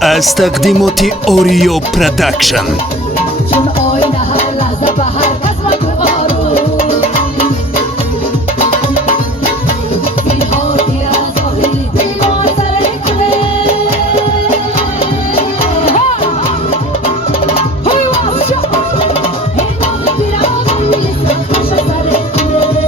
از تقدیمات اوریو پروداکشن. چون آینه هر لحظه به هر کس و تو آرو این حاضر از آهی دیوان سر کنه های واسه هنگام بیرام میلیسن خوش سر کنه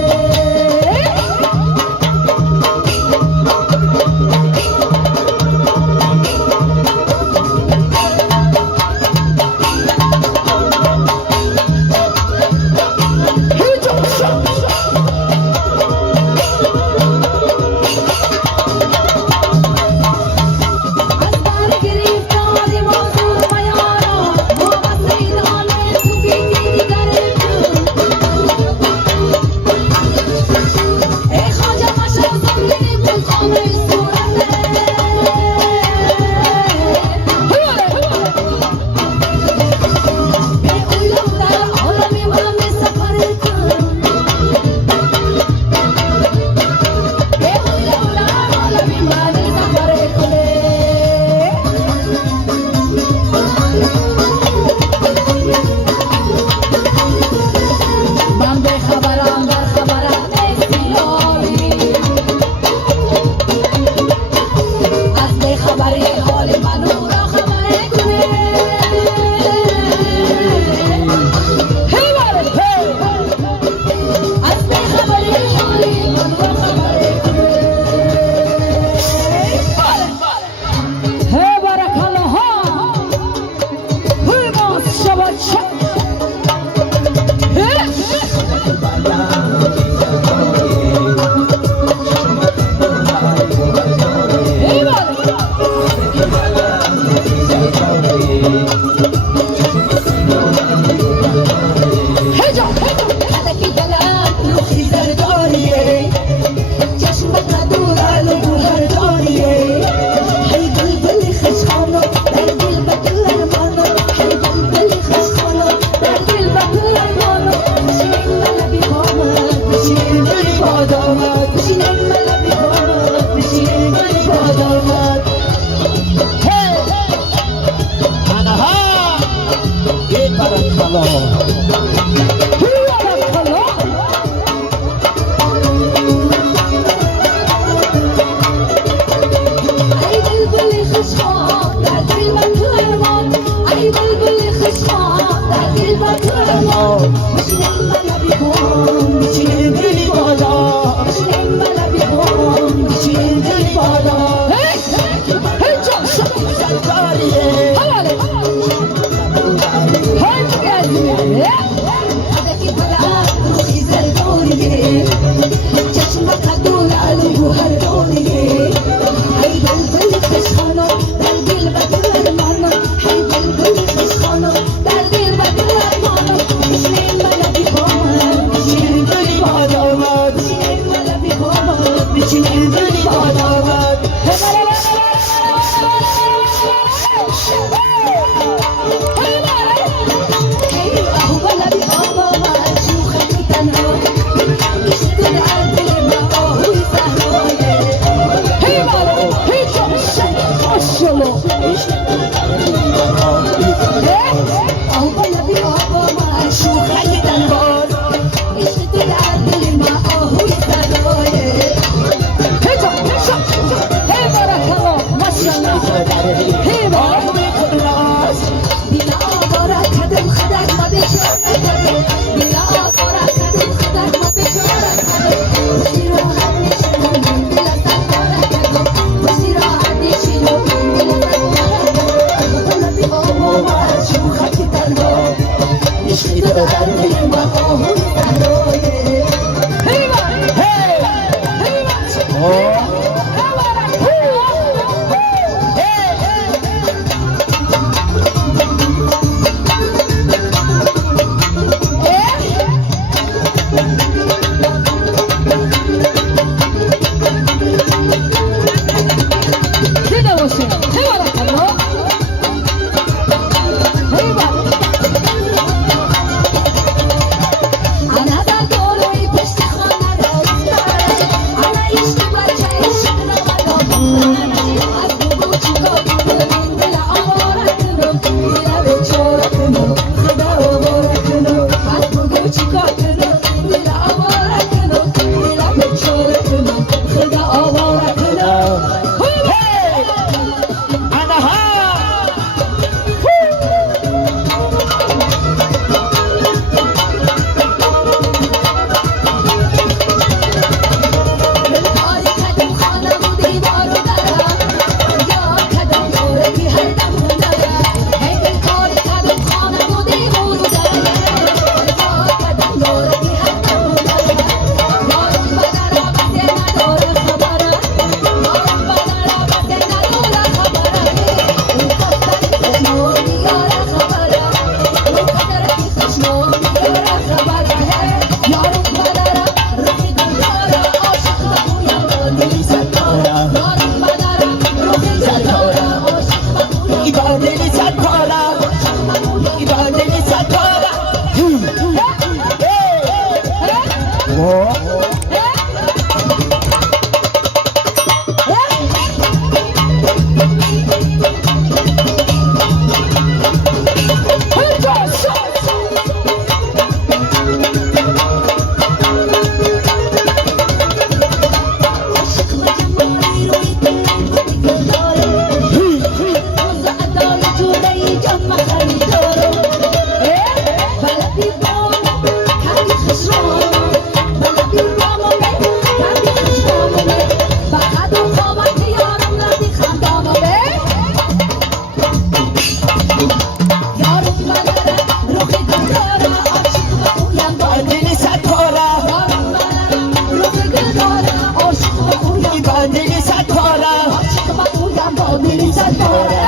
دل ستاره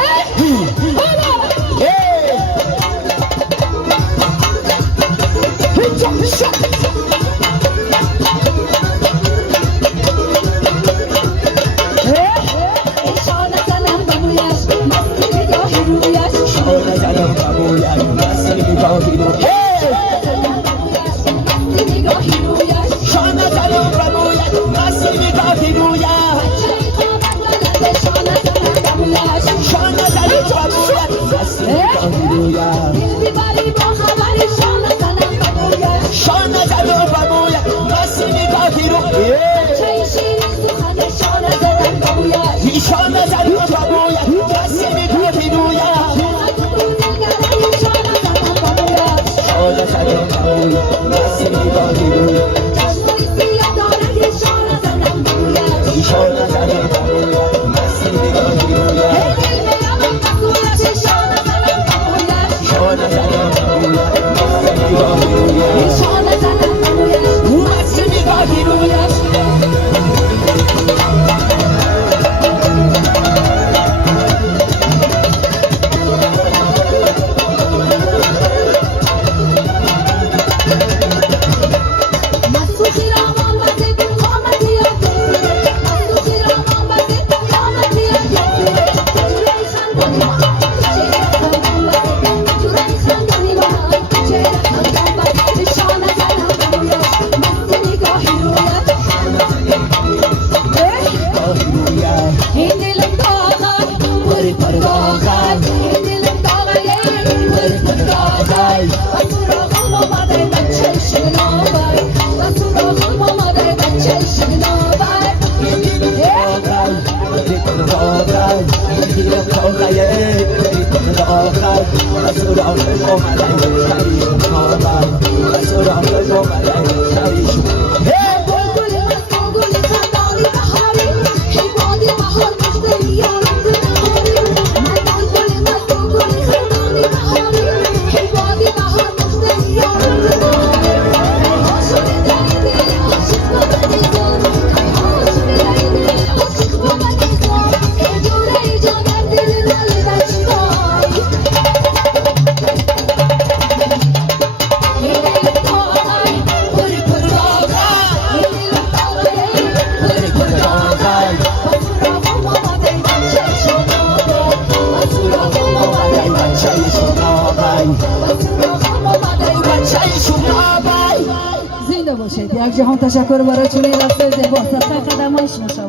شانه زنم بمویش مستی نگاهی رویش شانه زنم بمویش مستی نگاهی رویش مستی نگاهی رویش شانه زنم بمویش مستی نگاهی رویش شانه زنم بمویش شانه زنم بمویش مستی نگاهی رویش دل بیبری با خبری شانه زنم بمویش شانه زنم بمویش مستی نگاهی رویش چای شیرین سخن شانه زنم بمویش شانه زنم بمویش مستی نگاهی رویش شانه زنم بمویش شانه زنم بمویش مستی نگاهی رویش چشمای سیاه داره که شانه زنم بمویش شانه زنم بمویش مستی نگاهی رویش شانه زنم بمویش شانه زنم بمویش مستی نگاهی رویش شانه زنم بمویش مستی نگاهی رویش مسوخی رامان بزی قامتی آگیره مسوخی رامان بزی قامتی آگیره جوری خندانی ما چهره خندان بزی جوری خندانی ما چهره خندان بزی شانه زنم بمویش مستی نگاهی رویش این دلم داغد بری پر داغد این دلم داغد بری پر داغد و سراغم آمده بچه شنابای و سراغم آمده بچه شنابای گل مست و گل خندانی بهاری ای بادی بهار مشتری یارم نهاری من گل مست و گل خندانی بهاری ای بادی بهار مشتری یارم نهاری عاشق دلی عاشق بابا دیزار عاشق دلی عاشق بابا دیزار ای جوره ای جانم دل دل بچای این دل داغای پری پر داغای این دل داغای پری پر داغای و سراغم آمده بچه شنابای و سراغم آمده بچه شنابای و سراغم آمده بچه شنابای زنده باشید. یک جهان تشکر برای چنین رقص زیبا. سرتای قدم‌هایش نشان